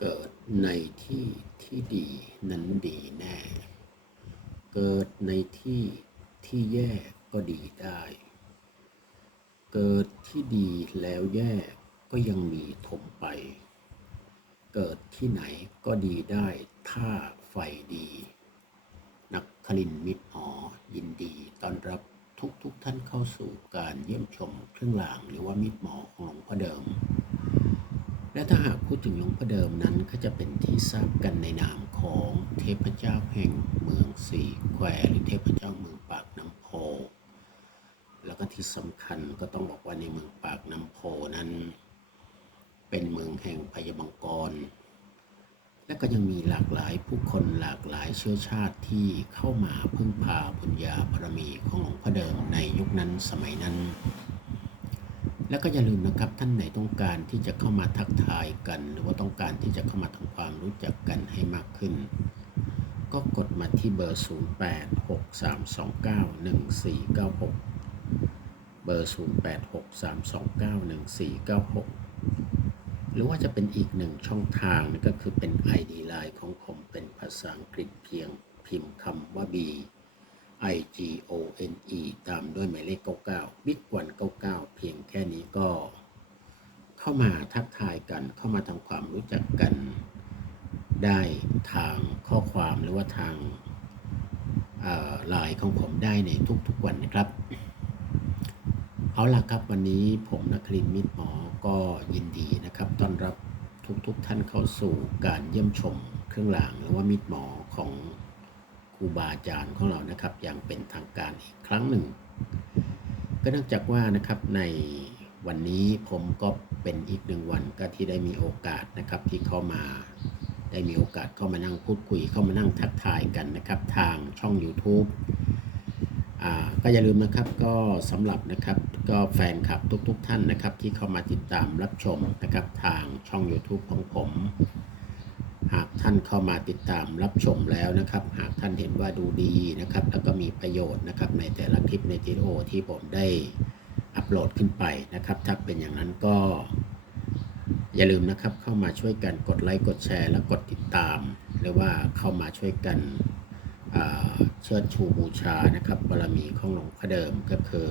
เกิดในที่ที่ดีนั้นดีแน่ เกิดในที่ที่แย่ก็ดีได้ เกิดที่ดีแล้วแย่ก็ยังมีถมไป เกิดที่ไหนก็ดีได้ถ้าไฟดี นักคลินมิตรหอยินดีต้อนรับทุกทุกท่านเข้าสู่การเยี่ยมชมเครื่องรางหรือว่ามิตรหมอของหลวงพ่อเดิม และถ้าหากพูดถึงหลวงพ่อเดิมนั้นก็จะเป็นที่ทราบกันในนามของเทพเจ้าแห่งเมืองสี่แควหรือเทพเจ้าเมืองปากน้ำโพ แล้วก็ที่สำคัญก็ต้องบอกว่าในเมืองปากน้ำโพนั้น เป็นเมืองแห่งพยาบังกร และก็ยังมีหลากหลายผู้คนหลากหลายเชื้อชาติที่เข้ามาพึ่งพาบุญญาบารมีของหลวงพ่อเดิมในยุคนั้นสมัยนั้น แล้วก็อย่าลืมนะครับท่านไหนต้องการที่จะเข้ามาทักทายกัน หรือว่าต้องการที่จะเข้ามาทำความรู้จักกันให้มากขึ้น ก็กดมาที่เบอร์ 0863291496 เบอร์ 0863291496 หรือว่าจะเป็นอีกหนึ่งช่องทางนั่นก็คือเป็น ID Line ของผมเป็นภาษาอังกฤษเพียงพิมพ์คำว่า B I G O N E ตามด้วยหมายเลข 99 บิ๊กวัน 99 เพียงแค่นี้ก็ เข้ามาทักทายกัน เข้ามาทำความรู้จักกัน ได้ทางข้อความหรือว่าทางไลน์ของผมได้ในทุกๆวันนะครับ เอาล่ะครับวันนี้ผมนักคลินมิตรหมอก็ยินดีนะครับต้อนรับทุกๆทท่านเข้าสู่การเยี่ยมชมเครื่องรางหรือว่ามิตรหมอของ รูบาอาจารย์ของเรานะครับ อย่างเป็นทางการอีกครั้งหนึ่ง ก็เนื่องจากว่านะครับในวันนี้ผมก็เป็นอีกหนึ่งวันก็ที่ได้มีโอกาสนะครับที่เข้ามาได้มีโอกาสเข้ามานั่งพูดคุยเข้ามานั่งทักทายกันนะครับทางช่อง YouTube อ่าก็อย่าลืมนะครับก็สำหรับนะครับก็แฟนคลับทุกๆทท่านนะครับที่เข้ามาติดตามรับชมนะครับทางช่อง YouTube ของผม ท่านเข้ามาติดตามรับชมแล้วนะครับ หากท่านเห็นว่าดูดีนะครับ แล้วก็มีประโยชน์นะครับในแต่ละคลิปในวิดีโอที่ผมได้อัปโหลดขึ้นไปนะครับ ถ้าเป็นอย่างนั้นก็ อย่าลืมนะครับเข้ามาช่วยกันกดไลค์กดแชร์ และกดติดตาม หรือว่าเข้ามาช่วยกันเชิดชูบูชานะครับบารมีของหลวงพ่อเดิมก็คือ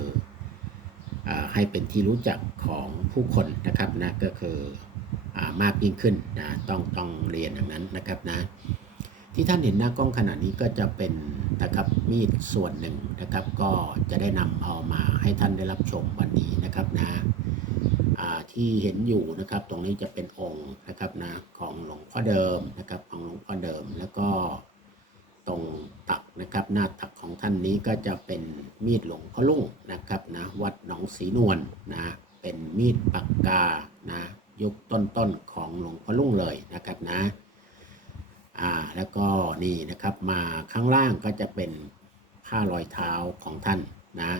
อให้เป็นที่รู้จักของผู้คนนะครับนะก็คือ มากยิ่งขึ้นนะต้องต้องเรียนอย่างนั้นนะครับนะที่ท่านเห็นหน้ากล้องขณะนี้ก็จะเป็นนะครับมีดส่วนหนึ่งนะครับ ก็จะได้นำเอามาให้ท่านได้รับชมวันนี้นะครับนะที่เห็นอยู่นะครับ ตรงนี้จะเป็นองค์นะครับนะของหลวงพ่อเดิมนะครับของหลวงพ่อเดิมแล้วก็ตรงตักนะครับหน้าตักของท่านนี้ก็จะเป็นมีดหลวงพ่อลุ่งนะครับนะวัดหนองศรีนวลนะเป็นมีดปากกานะ ยุคต้นๆของหลวงพ่อลุ่งเลยนะครับนะอ่าแล้วก็นี่นะครับมาข้างล่างก็จะเป็นผ้ารอยเท้าของท่านนะ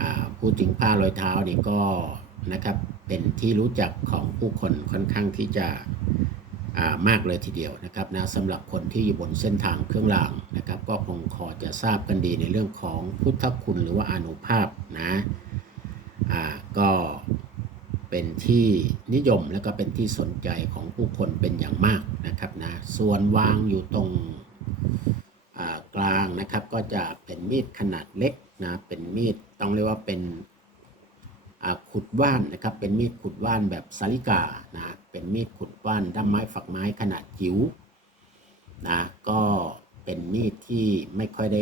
อ่าพูดถึงผ้ารอยเท้านี่ก็นะครับเป็นที่รู้จักของผู้คนค่อนข้างที่จะอ่ามากเลยทีเดียวนะครับนะสำหรับคนที่อยู่บนเส้นทางเครื่องรางนะครับ ก็คงพอจะทราบกันดีในเรื่องของพุทธคุณหรือว่าอนุภาพนะอ่าก็ เป็นที่นิยมและก็เป็นที่สนใจของผู้คนเป็นอย่างมากนะครับนะส่วนวางอยู่ตรงกลางนะครับก็จะเป็นมีดขนาดเล็กนะเป็นมีดต้องเรียกว่าเป็นขุดว่านนะครับเป็นมีดขุดว่านแบบสาลิกานะเป็นมีดขุดว่านด้ามไม้ฝักไม้ขนาดจิ๋วนะก็เป็นมีดที่ไม่ค่อยได้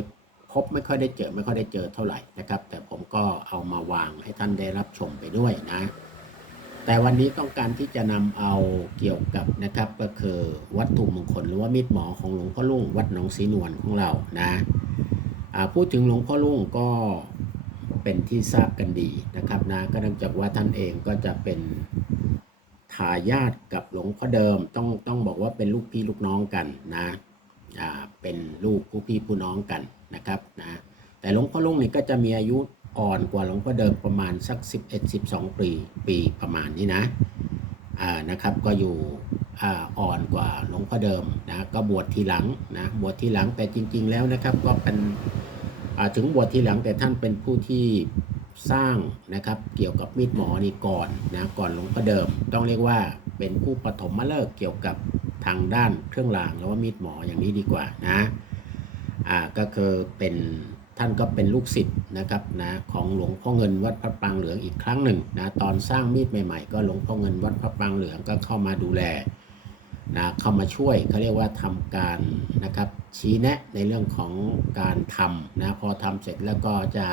พบไม่ค่อยได้เจอไม่ค่อยได้เจอเท่าไหร่นะครับ แต่ผมก็เอามาวางให้ท่านได้รับชมไปด้วยนะ แต่วันนี้ต้องการที่จะนำเอาเกี่ยวกับนะครับก็คือวัตถุมงคลหรือว่ามีดหมอของหลวงพ่อลุ่งวัดหนองศรีนวลของเรานะพูดถึงหลวงพ่อลุ่งก็เป็นที่ทราบกันดีนะครับนะก็เนื่องจากว่าท่านเองก็จะเป็นทายาทกับหลวงพ่อเดิมต้องต้องบอกว่าเป็นลูกพี่ลูกน้องกันนะอ่าเป็นลูกผู้พี่ผู้น้องกันนะครับนะแต่หลวงพ่อลุ่งนี่ก็จะมีอายุ อ่อนกว่าหลวงพ่อเดิมประมาณสัก 11-12 ปีปีประมาณนี้นะอ่านะครับก็อยู่อ่าอ่อนกว่าหลวงพ่อเดิมนะก็บวชทีหลังนะบวชทีหลังแต่จริง ๆ แล้วนะครับก็เป็นถึงบวชทีหลังแต่ท่านเป็นผู้ที่สร้างนะครับเกี่ยวกับมีดหมอนี่ก่อนนะก่อนหลวงพ่อเดิม ต้องเรียกว่าเป็นผู้ปฐมมาเลิกเกี่ยวกับทางด้านเครื่องรางหรือว่ามีดหมออย่างนี้ดีกว่านะอ่าก็คือเป็น ท่านก็เป็นลูกศิษย์นะครับนะของหลวงพ่อเงินวัดพระปรางเหลืองอีกครั้งหนึ่งนะตอนสร้างมีดใหม่ๆ ก็หลวงพ่อเงินวัดพระปรางเหลืองก็เข้ามาดูแลนะเข้ามาช่วยเขาเรียกว่าทำการนะครับชี้แนะในเรื่องของการทำนะพอทำเสร็จแล้วก็จะ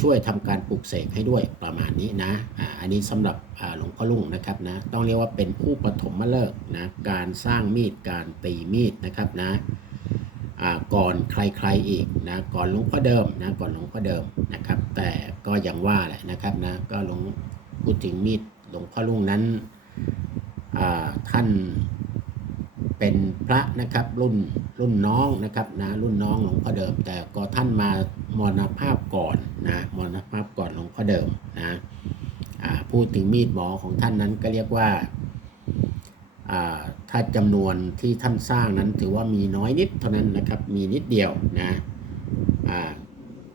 ช่วยทำการปลูกเสกให้ด้วยประมาณนี้นะอันนี้สำหรับหลวงพ่อลุงนะครับนะต้องเรียกว่าเป็นผู้ปฐมฤกษ์นะการสร้างมีดการตีมีดนะครับนะ ก่อนใครๆอีกนะก่อนหลวงพ่อเดิมนะก่อนหลวงพ่อเดิมนะครับ แต่ก็อยังว่าแหละนะครับนะก็หลวงพูดถึงมีดหลวงพ่อลุงนั้นท่านเป็นพระนะครับรุ่นรุ่นน้องนะครับนะรุ่นน้องหลวงพ่อเดิม แต่ก็ท่านมามรณภาพก่อนนะมรณภาพก่อนหลวงพ่อเดิมนะพูดถึงมีดหมอของท่านนั้นก็เรียกว่า ถ้าจำนวนที่ท่านสร้างนั้นถือว่ามีน้อยนิดเท่านั้นนะครับมีนิดเดียวนะ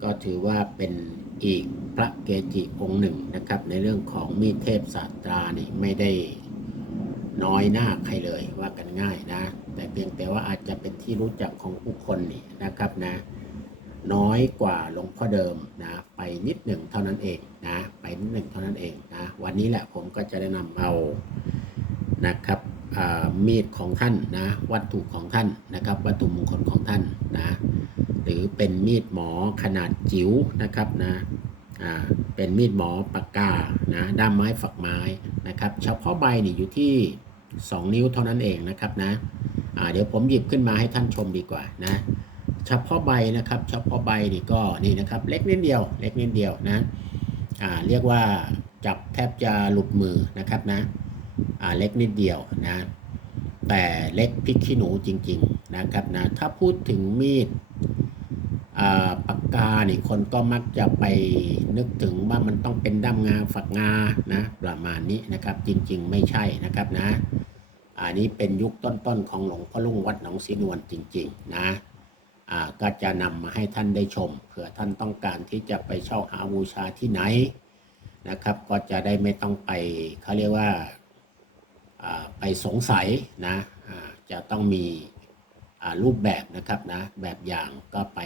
ก็ถือว่าเป็นอีกพระเกจิองค์หนึ่งนะครับ ในเรื่องของมีเทพศาสตรานี่ไม่ได้น้อยหน้าใครเลยว่ากันง่ายนะ แต่เพียงแต่ว่าอาจจะเป็นที่รู้จักของผู้คนนี่นะครับนะน้อยกว่าหลวงพ่อเดิมนะไปนิดหนึ่งเท่านั้นเองนะไปนิดหนึ่งเท่านั้นเองนะวันนี้แหละผมก็จะได้นำเอานะครับ มีดของท่านนะวัตถุของท่านนะครับ วัตถุมงคลของท่านนะหรือเป็นมีดหมอขนาดจิ๋วนะครับนะเป็นมีดหมอปากกานะด้ามไม้ฝักไม้นะครับ เฉพาะใบนี่อยู่ที่ 2 นิ้วเท่านั้นเองนะครับนะเดี๋ยวผมหยิบขึ้นมาให้ท่านชมดีกว่านะเฉพาะใบนะครับ เฉพาะใบนี่ก็นี่นะครับ เล็กนิดเดียว เล็กนิดเดียวนะเรียกว่าจับแทบจะหลุดมือนะครับนะ เล็กนิดเดียวนะแต่เล็กพริกขี้หนูจริง ๆนะครับนะถ้าพูดถึงมีดอ่าปากกานี่คนก็มักจะไปนึกถึงว่ามันต้องเป็นด้ามงาฝักงานะประมาณนี้นะครับจริงๆ ไม่ใช่นะครับนะอันนี้เป็นยุคต้นๆของหลวงพ่อลุงวัดหนองศรีนวลจริง ๆ นะอ่าก็จะนำมาให้ท่านได้ชมเผื่อท่านต้องการที่จะไปเช่าหาบูชาที่ไหนนะครับ ก็จะได้ไม่ต้องไปเขาเรียกว่า ไปสงสัยนะจะต้องมีรูปแบบนะครับนะแบบอย่างก็ไป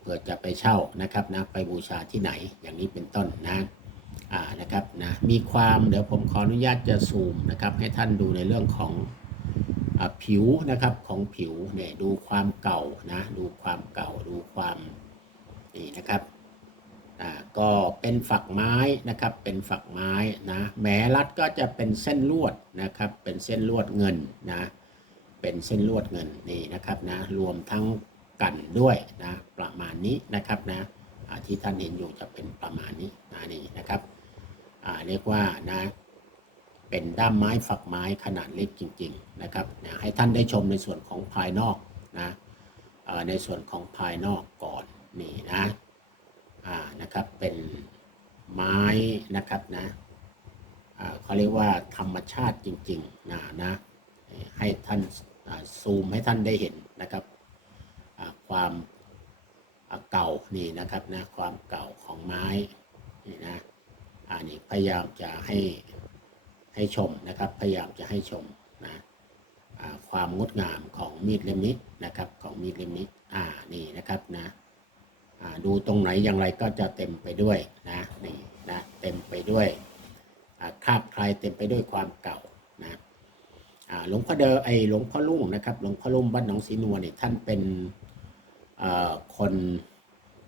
เพื่อจะไปเช่านะครับนะไปบูชาที่ไหนอย่างนี้เป็นต้นนะนะครับนะมีความเดี๋ยวผมขออนุญาตจะซูมนะครับให้ท่านดูในเรื่องของอผิวนะครับของผิวเนี่ยดูความเก่านะดูความเก่าดูความนี่นะครับ เป็นฝักไม้นะครับ เป็นฝักไม้นะแหมรัดก็จะเป็นเส้นลวดนะครับ เป็นเส้นลวดเงินนะ เป็นเส้นลวดเงินนี่นะครับนะ รวมทั้งกันด้วยนะประมาณนี้นะครับนะที่ท่านเห็นอยู่จะเป็นประมาณนี้นะนี่นะครับเรียกว่านะเป็นด้ามไม้ฝักไม้ขนาดเล็กจริง ๆนะครับนะให้ท่านได้ชมในส่วนของภายนอกนะในส่วนของภายนอกก่อนนี่นะอ่านะครับเป็น ไม้นะครับนะเขาเรียกว่าธรรมชาติจริงๆนะนะให้ท่านซูมให้ท่านได้เห็นนะครับความเก่านี่นะครับนะความเก่าของไม้นี่นะอันนี้พยายามจะให้ให้ชมนะครับ พยายามจะให้ชมนะความงดงามของมีดเล่มนี้นะครับของมีดเล่มนี้อ่านี่นะครับนะ ดูตรงไหนอย่างไรก็จะเต็มไปด้วยนะนี่นะเต็มไปด้วยอ่าคราบใครเต็มไปด้วยความเก่านะหลวงพ่อเดอไอหลวงพ่อลุ่งนะครับหลวงพ่อลุ่งบ้านหนองศรีนวลเนี่ยท่านเป็นคน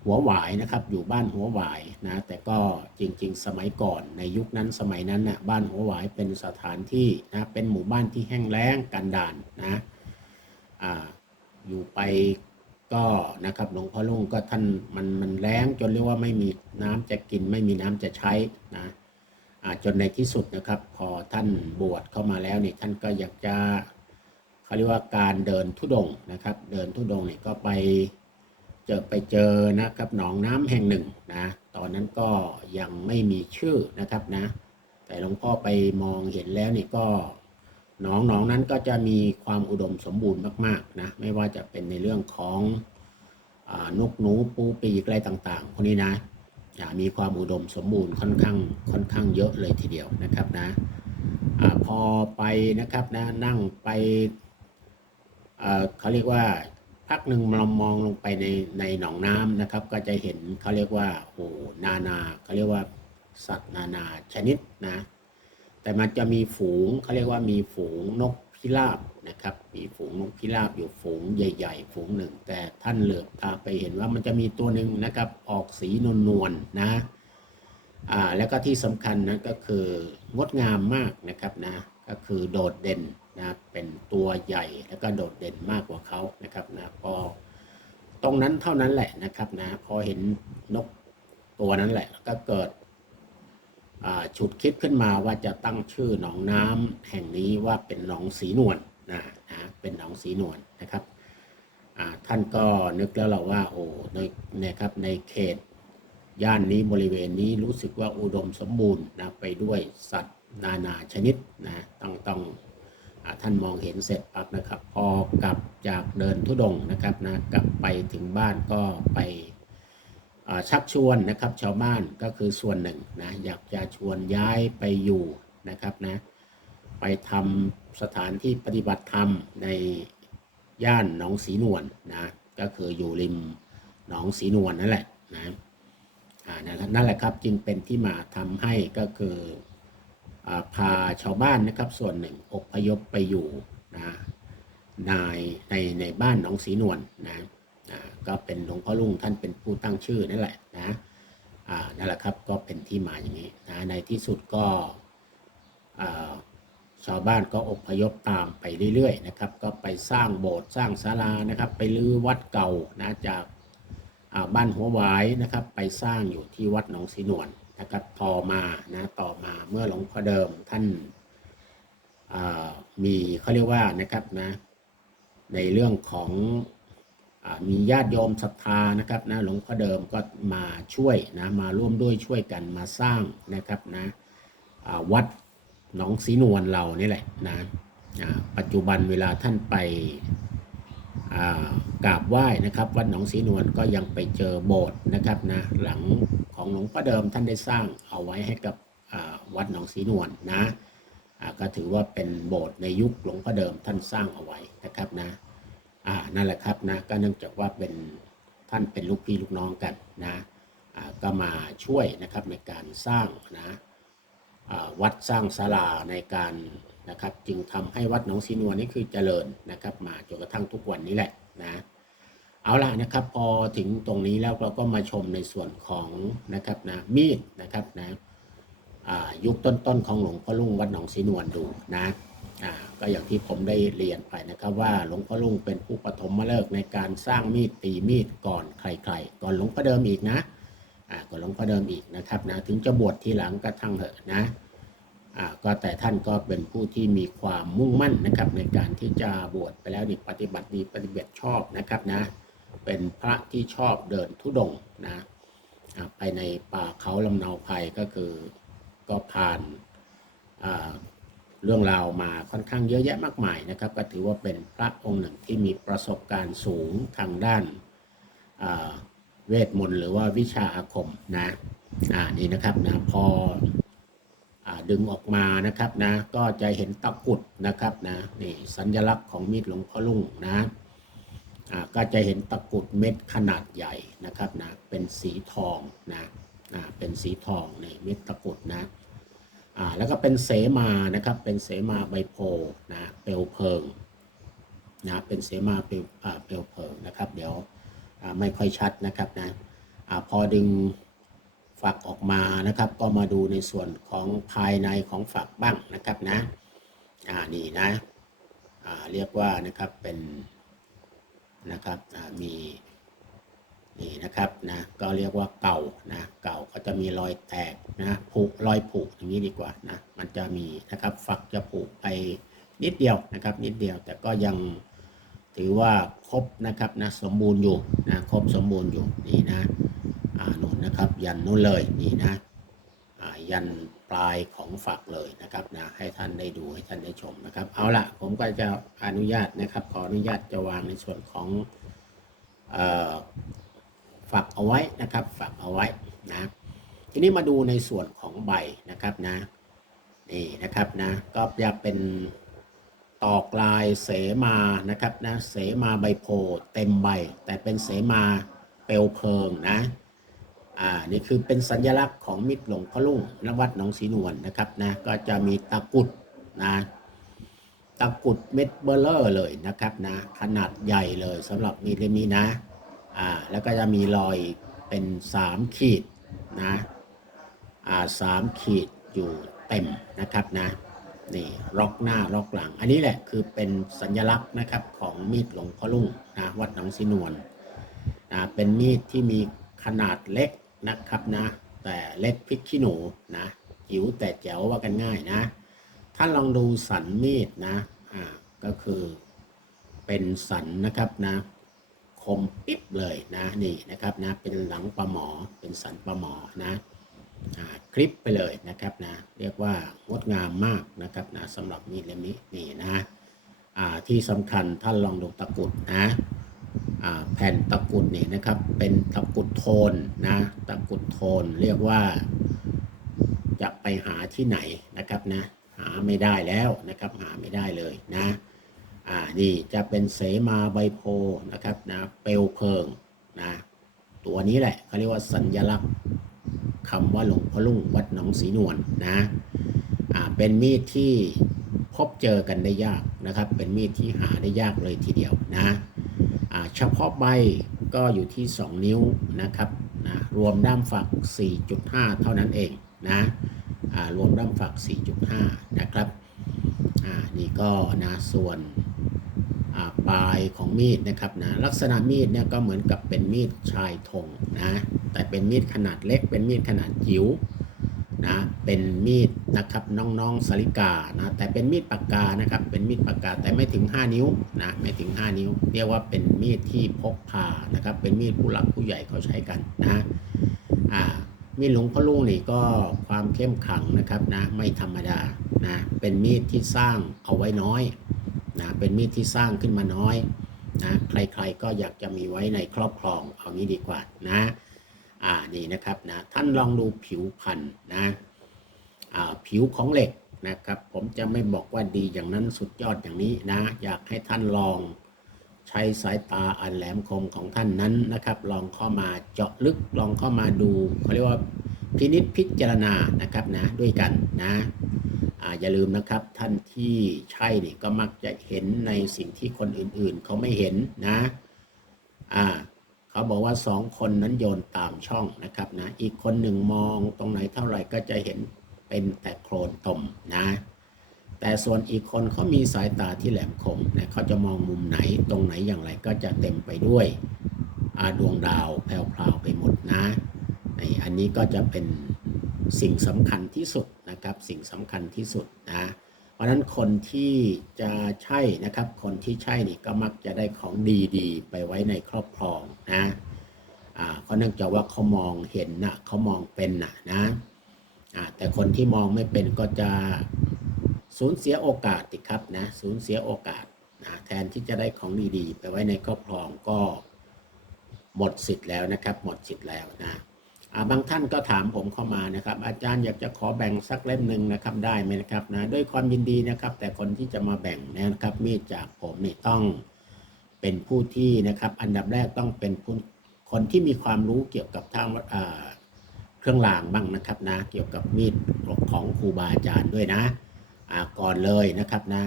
หัวหวายนะครับอยู่บ้านหัวหวายนะแต่ก็จริงๆ สมัยก่อนในยุคนั้นสมัยนั้นน่ะบ้านหัวหวายเป็นสถานที่นะเป็นหมู่บ้านที่แห้งแล้งกันดานนะออยู่ไป ก็นะครับหลวงพ่อลุ่งก็ท่านมันมันแล้งจนเรียกว่าไม่มีน้ำจะกิน ไม่มีน้ำจะใช้นะจนในที่สุดนะครับ พอท่านบวชเข้ามาแล้วนี่ท่านก็อยากจะเขาเรียกว่าการเดินทุดงนะครับ เดินทุดงค์นี่ก็ไปเจอไปเจอนะครับหนองน้ำแห่งหนึ่งนะตอนนั้นก็ยังไม่มีชื่อนะครับนะ แต่หลวงพ่อไปมองเห็นแล้วนี่ก็ หนองหนองนั้นก็จะมีความอุดมสมบูรณ์มากๆนะไม่ว่าจะเป็นในเรื่องของอนกหนูปูปีกอะไรต่างๆพวกนี้นะมีความอุดมสมบูรณ์ค่อนข้างค่อนข้างเยอะเลยทีเดียวนะครับนะอพอไปนะครับนะนั่งไปเขาเรียกว่าพักหนึ่งเรามองลงไปในในหนองน้ำนะครับ ก็จะเห็นเขาเรียกว่าโอ้นานาเขาเรียกว่าสัตว์นานาชนิดนะ แต่มันจะมีฝูงเขาเรียกว่ามีฝูงนกพิราบนะครับ มีฝูงนกพิราบอยู่ฝูงใหญ่ ๆ ฝูงหนึ่ง แต่ท่านเหลือบตาไปเห็นว่ามันจะมีตัวหนึ่งนะครับ ออกสีนวลๆนะอ่าแล้วก็ที่สำคัญนะก็คืองดงามมากนะครับนะก็คือโดดเด่นนะเป็นตัวใหญ่แล้วก็โดดเด่นมากกว่าเขานะครับนะพอตรงนั้นเท่านั้นแหละนะครับนะพอเห็นนกตัวนั้นแหละก็เกิด ฉุดคิดขึ้นมาว่าจะตั้งชื่อหนองน้ำแห่งนี้ว่าเป็นหนองสีนวลนะนะเป็นหนองสีนวลนะครับท่านก็นึกแล้วเราว่าโอ้ในนะครับในเขตย่านนี้บริเวณนี้รู้สึกว่าอุดมสมบูรณ์นะไปด้วยสัตว์นานาชนิดนะต้องต้องอท่านมองเห็นเสร็จปั๊บนะครับ พอกลับจากเดินทุดงนะครับนะกลับไปถึงบ้านก็ไป ชักชวนนะครับชาวบ้านก็คือส่วนหนึ่งนะอยากจะชวนย้ายไปอยู่นะครับนะไปทำสถานที่ปฏิบัติธรรมในย่านหนองสีนวลนะก็คืออยู่ริมหนองสีนวลนั่นแหละนะนั่นแหละครับจึงเป็นที่มาทำให้ก็คืออพาชาวบ้านนะครับส่วนหนึ่งอพยพไปอยู่นะในในในบ้านหนองสีนวลนะ ก็เป็นหลวงพ่อลุงท่านเป็นผู้ตั้งชื่อนั่นแหละนะอ่านั่นแหละครับก็เป็นที่มาอย่างนี้นะในที่สุดก็ชาวบ้านก็อพยพตามไปเรื่อยๆนะครับ ก็ไปสร้างโบสถ์สร้างศาลานะครับ ไปรื้อวัดเก่านะจากบ้านหัวหวายนะครับ ไปสร้างอยู่ที่วัดหนองสีนวลนะครับต่อมานะต่อมาเมื่อหลวงพ่อเดิมท่านมีเขาเรียกว่านะครับนะในเรื่องของ มีญาติโยมศรัทธานะครับนะหลวงพ่อเดิมก็มาช่วยนะมาร่วมด้วยช่วยกันมาสร้างนะครับนะวัดหนองสีนวลเรานี่แหละนะปัจจุบันเวลาท่านไปกราบไหว้นะครับ วัดหนองสีนวลก็ยังไปเจอโบสถ์นะครับนะหลังของหลวงพ่อเดิมท่านได้สร้างเอาไว้ให้กับวัดหนองสีนวลนะก็ถือว่าเป็นโบสถ์ในยุคหลวงพ่อเดิมท่านสร้างเอาไว้นะครับนะ อ่านั่นแหละครับนะก็เนื่องจากว่าเป็นท่านเป็นลูกพี่ลูกน้องกันนะอ่าก็มาช่วยนะครับในการสร้างนะอ่าวัดสร้างศาลาในการนะครับ จึงทำให้วัดหนองสีนวลนี่คือเจริญนะครับ มาจนกระทั่งทุกวันนี้แหละนะเอาล่ะนะครับพอถึงตรงนี้แล้วเราก็มาชมในส่วนของนะครับนะมีดนะครับนะยุคต้นๆของหลวงพ่อลุงวัดหนองสีนวลดูนะ ก็อย่างที่ผมได้เรียนไปนะครับว่าหลวงพ่อลุงเป็นผู้ปฐมฤกษ์ในการสร้างมีดตีมีดก่อนใครๆ ก่อนหลวงพ่อเดิมอีกนะก่อนหลวงพ่อเดิมอีกนะครับนะถึงจะบวชทีหลังก็ทั้งเหอะนะก็แต่ท่านก็เป็นผู้ที่มีความมุ่งมั่นนะครับในการที่จะบวชไปแล้วนี่ปฏิบัติดีปฏิบัติชอบนะครับนะเป็นพระที่ชอบเดินทุดงนะไปในป่าเขาลำเนาภัยก็คือก็ผ่าน เรื่องราวมาค่อนข้างเยอะแยะมากมายนะครับ ก็ถือว่าเป็นพระองค์หนึ่งที่มีประสบการณ์สูงทางด้านเวทมนต์หรือว่าวิชาอาคมนะอ่านี่นะครับนะพออดึงออกมานะครับนะก็จะเห็นตะกุดนะครับนะนี่สัญลักษณ์ของมีดหลวงพ่อลุงนะอ่าก็จะเห็นตะกุดเม็ดขนาดใหญ่นะครับนะเป็นสีทองนะอ่าเป็นสีทองนี่เม็ดตะกุดนะ อ่าแล้วก็เป็นเสมานะครับเป็นเสมาใบโพนะเปลวเพลิงนะเป็นเสมาเปลวอ่าเปลวเพลิงนะครับ เดี๋ยวอ่าไม่ค่อยชัดนะครับนะอ่าพอดึงฝักออกมานะครับ ก็มาดูในส่วนของภายในของฝักบ้างนะครับนะอ่านี่นะอ่าเรียกว่านะครับเป็นนะครับอ่ามี นี่นะครับนะก็เรียกว่าเก่านะเก่าก็จะมีรอยแตกนะผุรอยผุอย่างนี้ดีกว่านะมันจะมีนะครับฝักจะผุไปนิดเดียวนะครับนิดเดียวแต่ก็ยังถือว่าครบนะครับนะสมบูรณ์อยู่นะครบสมบูรณ์อยู่นี่นะอ่านู่นนะครับยันนู่นเลยนี่นะอ่ายันปลายของฝักเลยนะครับนะให้ท่านได้ดูให้ท่านได้ชมนะครับ เอาละผมก็จะอนุญาตนะครับขออนุญาตจะวางในส่วนของเอ่อ ฝักเอาไว้นะครับฝักเอาไว้นะทีนี้มาดูในส่วนของใบนะครับนะนี่นะครับนะก็จะเป็นตอกลายเสมานะครับนะเสมาใบโพเต็มใบ แต่เป็นเสมาเปลวเพลิงนะอ่านี่คือเป็นสัญลักษณ์ของมิตรหลวงพ่อลุ่งนวัดหนองศรีนวลนะครับนะก็จะมีตะกุดนะตะกุดเม็ดเบลเลอร์เลยนะครับนะขนาดใหญ่เลยสำหรับมีดเล่มนี้นะ อ่าแล้วก็จะมีรอยเป็น3ขีดนะอ่าสามขีดอยู่เต็มนะครับนะนี่ล็อกหน้าล็อกหลัง อันนี้แหละคือเป็นสัญลักษณ์นะครับของมีดหลวงพ่อลุงนะวัดหนองสีนวลนะเป็นมีดที่มีขนาดเล็กนะครับนะแต่เล็กพริกขี้หนูนะจิ๋วแต่แจ๋วว่ากันง่ายนะท่านลองดูสันมีดนะอ่าก็คือเป็นสันนะครับนะ คมปิ๊บเลยนะนี่นะครับนะเป็นหลังปลาหมอเป็นสันปลาหมอนะคลิปไปเลยนะครับนะเรียกว่างดงามมากนะครับนะสำหรับมีดเล่มนี้นี่นะที่สำคัญท่านลองดูตะกุดนะแผ่นตะกุดนี่นะครับเป็นตะกุดโทนนะตะกุดโทนเรียกว่า จะไปหาที่ไหนนะครับนะหาไม่ได้แล้วนะครับหาไม่ได้เลยนะ อ่านี่จะเป็นเสมาใบโพนะครับนะเปลวเพลิงนะตัวนี้แหละเขาเรียกว่าสัญลักษณ์คำว่าหลวงพ่อลุ่งวัดหนองศรีนวลนะอ่าเป็นมีดที่พบเจอกันได้ยากนะครับ เป็นมีดที่หาได้ยากเลยทีเดียวนะอ่าเฉพาะใบก็อยู่ที่ 2 นิ้วนะครับนะรวมด้ามฝัก 4.5 เท่านั้นเองนะอ่ารวมด้ามฝัก 4.5 นะครับอ่านี่ก็นะส่วน ปลายของมีดนะครับนะลักษณะมีดเนี่ยก็เหมือนกับเป็นมีดชายธงนะแต่เป็นมีดขนาดเล็ก เป็นมีดขนาดจิ๋วนะเป็นมีดนะครับน้องๆสลิกานะแต่เป็นมีดปากกานะครับเป็นมีดปากกาแต่ไม่ถึง 5 นิ้วนะไม่ถึง 5 นิ้ว เรียกว่าเป็นมีดที่พกพานะครับเป็นมีดผู้หลักผู้ใหญ่เขาใช้กันนะอ่ามีดหลวงพ่อลุงนี่ก็ความเข้มขังนะครับนะไม่ธรรมดานะเป็นมีดที่สร้างเอาไว้น้อย นะเป็นมีดที่สร้างขึ้นมาน้อยนะใครๆก็อยากจะมีไว้ในครอบครองเอางี้ดีกว่านะอ่านี่นะครับนะท่านลองดูผิวพันธุ์นะอ่าผิวของเหล็กนะครับ ผมจะไม่บอกว่าดีอย่างนั้นสุดยอดอย่างนี้นะ อยากให้ท่านลองใช้สายตาอันแหลมคมของท่านนั้นนะครับ ลองเข้ามาเจาะลึกลองเข้ามาดูเขาเรียกว่าพินิษพิจารณานะครับนะด้วยกันนะ อย่าลืมนะครับท่านที่ใช่นี่ก็มักจะเห็นในสิ่งที่คนอื่นๆ เขาไม่เห็นนะอ่าเขาบอกว่าสองคนนั้นโยนตามช่องนะครับนะอีกคนหนึ่งมองตรงไหนเท่าไหร่ก็จะเห็นเป็นแต่โคลนตมนะแต่ส่วนอีกคนเขามีสายตาที่แหลมคมนะเขาจะมองมุมไหนตรงไหนอย่างไรก็จะเต็มไปด้วยอาดวงดาวแพรวๆไปหมดนะในอันนี้ก็จะเป็นสิ่งสำคัญที่สุด นะครับสิ่งสำคัญที่สุดนะเพราะนั้นคนที่จะใช่นะครับ คนที่ใช่นี่ก็มักจะได้ของดีๆ ไปไว้ในครอบครองนะอ่าเพราเนื่องจากว่าเขามองเห็นนะเขามองเป็นนะนะอ่าแต่คนที่มองไม่เป็นก็จะสูญเสียโอกาสติครับนะสูญเสียโอกาสนะแทนที่จะได้ของดีๆ ไปไว้ในครอบครองก็หมดสิทธิ์แล้วนะครับ หมดสิทธิ์แล้วนะ บางท่านก็ถามผมเข้ามานะครับ อาจารย์อยากจะขอแบ่งสักเล่มหนึ่งนะครับได้ไหมนะครับนะด้วยความยินดีนะครับ แต่คนที่จะมาแบ่งนะครับมีดจากผมนี่ต้องเป็นผู้ที่นะครับ อันดับแรกต้องเป็นผู้คนที่มีความรู้เกี่ยวกับทางอ่าเครื่องรางบ้างนะครับนะ เกี่ยวกับมีดของครูบาอาจารย์ด้วยนะก่อนเลยนะครับนะ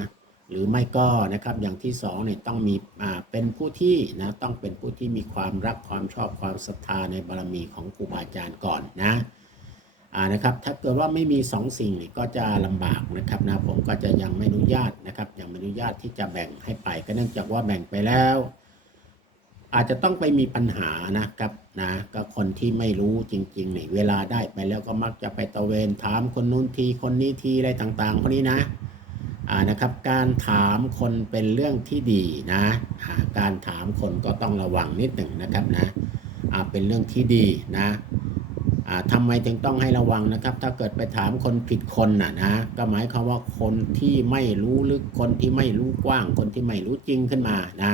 หรือไม่ก็นะครับอย่างที่สองเนี่ยต้องมีอ่าเป็นผู้ที่นะต้องเป็นผู้ที่มีความรักความชอบความศรัทธาในบารมีของครูบาอาจารย์ก่อนนะอ่านะครับถ้าเกิดว่าไม่มีสองสิ่งนี่ก็จะลำบากนะครับนะผมก็จะยังไม่อนุญาตนะครับยังไม่อนุญาตที่จะแบ่งให้ไป ก็เนื่องจากว่าแบ่งไปแล้ว อาจจะต้องไปมีปัญหานะครับนะก็คนที่ไม่รู้จริงๆนี่เวลาได้ไปแล้วก็มักจะไปตะเวนถามคนนู้นทีคนนี้ทีอะไรต่างๆคนนี้นะ นะครับการถามคนเป็นเรื่องที่ดีนะการถามคนก็ต้องระวังนิดหนึ่งนะครับนะเป็นเรื่องที่ดีนะอ่าทำไมถึงต้องให้ระวังนะครับ ถ้าเกิดไปถามคนผิดคนน่ะนะก็หมายความว่าคนที่ไม่รู้ลึกคนที่ไม่รู้กว้าง คนที่ไม่รู้จริงขึ้นมานะ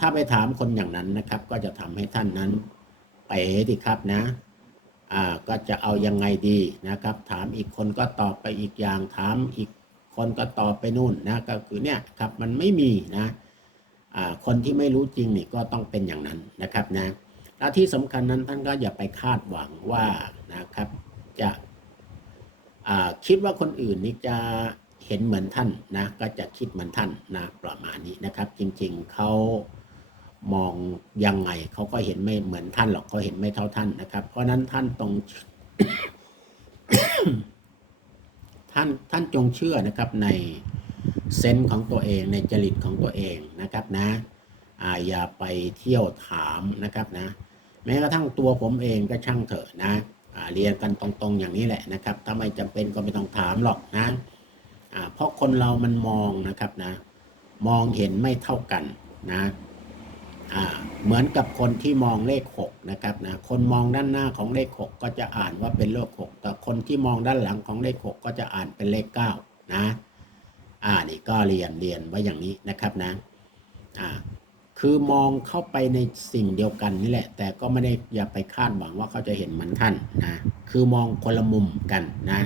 ถ้าไปถามคนอย่างนั้นนะครับ ก็จะทำให้ท่านนั้นเป๋ดีครับนะก็จะเอายังไงดีนะครับ ถามอีกคนก็ตอบไปอีกอย่างถามอีก คนก็ตอบไปนู่นนะก็คือเนี่ยครับมันไม่มีนะคนที่ไม่รู้จริงนี่ก็ต้องเป็นอย่างนั้นนะครับนะและที่สำคัญนั้นท่านก็อย่าไปคาดหวังว่านะครับจะคิดว่าคนอื่นนี่จะเห็นเหมือนท่านนะก็จะคิดเหมือนท่านนะประมาณนี้นะครับ จริงๆเขามองยังไงเขาก็เห็นไม่เหมือนท่านหรอกเขาเห็นไม่เท่าท่านนะครับ เพราะนั้นท่านตรง ท่านท่านจงเชื่อนะครับในเซนส์ของตัวเองในจริตของตัวเองนะครับนะอาอย่าไปเที่ยวถามนะครับนะแม้กระทั่งตัวผมเองก็ช่างเถอะนะเรียนกันตรงๆอย่างนี้แหละนะครับ ถ้าไม่จำเป็นก็ไม่ต้องถามหรอกนะเพราะคนเรามันมองนะครับนะ มองเห็นไม่เท่ากันนะ เหมือนกับคนที่มองเลขหกนะครับนะคนมองด้านหน้าของเลขหกก็จะอ่านว่าเป็นเลขหกแต่คนที่มองด้านหลังของเลขหกก็จะอ่านเป็นเลขเก้านะอ่านี่ก็เรียนเรียนไว้อย่างนี้นะครับนะอ่าคือมองเข้าไปในสิ่งเดียวกันนี่แหละ แต่ก็ไม่ได้อย่าไปคาดหวังว่าเขาจะเห็นเหมือนท่านนะคือมองคนละมุมกันนะ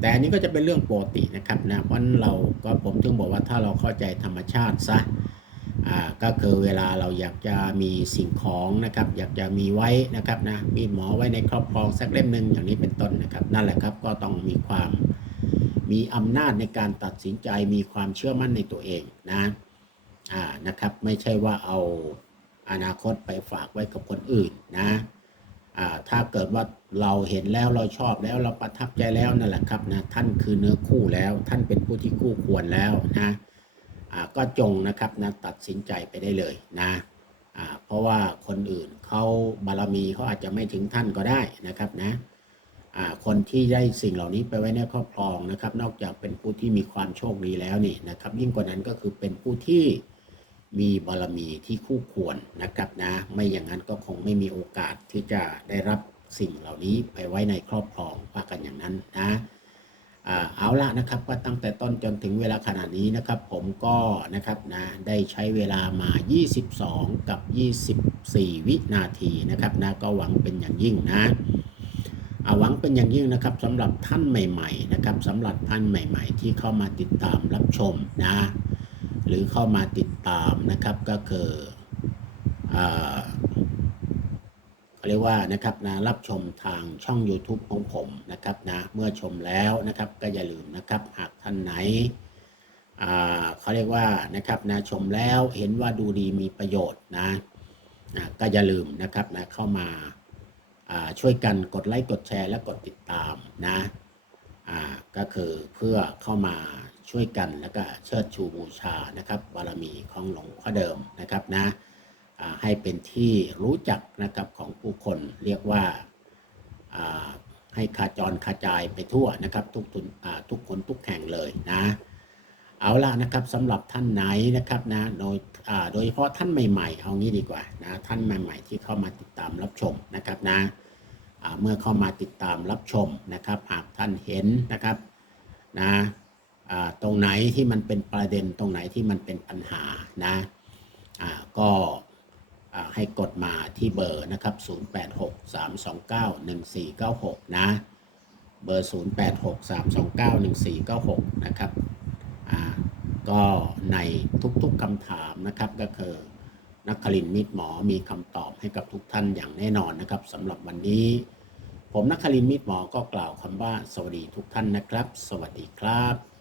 แต่อันนี้ก็จะเป็นเรื่องปกตินะครับนะเพราะเราก็ผมถึงบอกว่าถ้าเราเข้าใจธรรมชาติซะ ก็คือเวลาเราอยากจะมีสิ่งของนะครับ อยากจะมีไว้นะครับนะมีหมอไว้ในครอบครองสักเล่มหนึ่งอย่างนี้เป็นต้นนะครับ นั่นแหละครับก็ต้องมีความมีอำนาจในการตัดสินใจมีความเชื่อมั่นในตัวเองนะอ่านะครับไม่ใช่ว่าเอาอนาคตไปฝากไว้กับคนอื่นนะอ่าถ้าเกิดว่าเราเห็นแล้วเราชอบแล้วเราประทับใจแล้วนั่นแหละครับนะท่านคือเนื้อคู่แล้ว ท่านเป็นผู้ที่คู่ควรแล้วนะ ก็จงนะครับนะตัดสินใจไปได้เลยนะเพราะว่าคนอื่นเขาบารมีเขาอาจจะไม่ถึงท่านก็ได้นะครับนะคนที่ได้สิ่งเหล่านี้ไปไว้ในครอบครองนะครับ นอกจากเป็นผู้ที่มีความโชคดีแล้วนี่นะครับ ยิ่งกว่านั้นก็คือเป็นผู้ที่มีบารมีที่คู่ควรนะครับนะ ไม่อย่างนั้นก็คงไม่มีโอกาสที่จะได้รับสิ่งเหล่านี้ไปไว้ในครอบครองว่ากันอย่างนั้นนะ เอาละนะครับก็ตั้งแต่ต้นจนถึงเวลาขนาดนี้นะครับ ผมก็นะครับนะได้ใช้เวลามา 22 กับ 24 วินาทีนะครับนะก็หวังเป็นอย่างยิ่งนะหวังเป็นอย่างยิ่งนะครับสำหรับท่านใหม่ๆนะครับสำหรับท่านใหม่ ๆ ที่เข้ามาติดตามรับชมนะหรือเข้ามาติดตามนะครับก็คืออ เรียกว่านะครับนะรับชมทางช่อง YouTube ของผมนะครับนะเมื่อชมแล้วนะครับก็อย่าลืมนะครับหากท่านไหนอ่าเขาเรียกว่านะครับนะชมแล้วเห็นว่าดูดีมีประโยชน์นะนะก็อย่าลืมนะครับนะเข้ามาอ่าช่วยกันกดไลค์กดแชร์และกดติดตามนะอ่าก็คือเพื่อเข้ามาช่วยกันแล้วก็เชิดชูบูชานะครับบารมีของหลวงพ่อเดิมนะครับนะ ให้เป็นที่รู้จักนะครับของผู้คนเรียกว่าให้ขาจรขาจายไปทั่วนะครับทุกทุนทุกคนทุกแห่งเลยนะเอาละนะครับสำหรับท่านไหนนะครับนะโดยโดยเฉพาะท่านใหม่ๆ เอางี้ดีกว่านะท่านใหม่ๆ ที่เข้ามาติดตามรับชมนะครับนะเมื่อเข้ามาติดตามรับชมนะครับหากท่านเห็นนะครับนะตรงไหนที่มันเป็นประเด็นตรงไหนที่มันเป็นปัญหานะก็ ให้กดมาที่เบอร์นะครับ 0863291496 นะ เบอร์ 0863291496 นะครับ ก็ในทุกๆคำถามนะครับก็คือนักคลินมิตรหมอมีคำตอบให้กับทุกท่านอย่างแน่นอนนะครับสำหรับวันนี้ ผมนักคลินมิตรหมอก็กล่าวคำว่า สวัสดีทุกท่านนะครับ สวัสดีครับ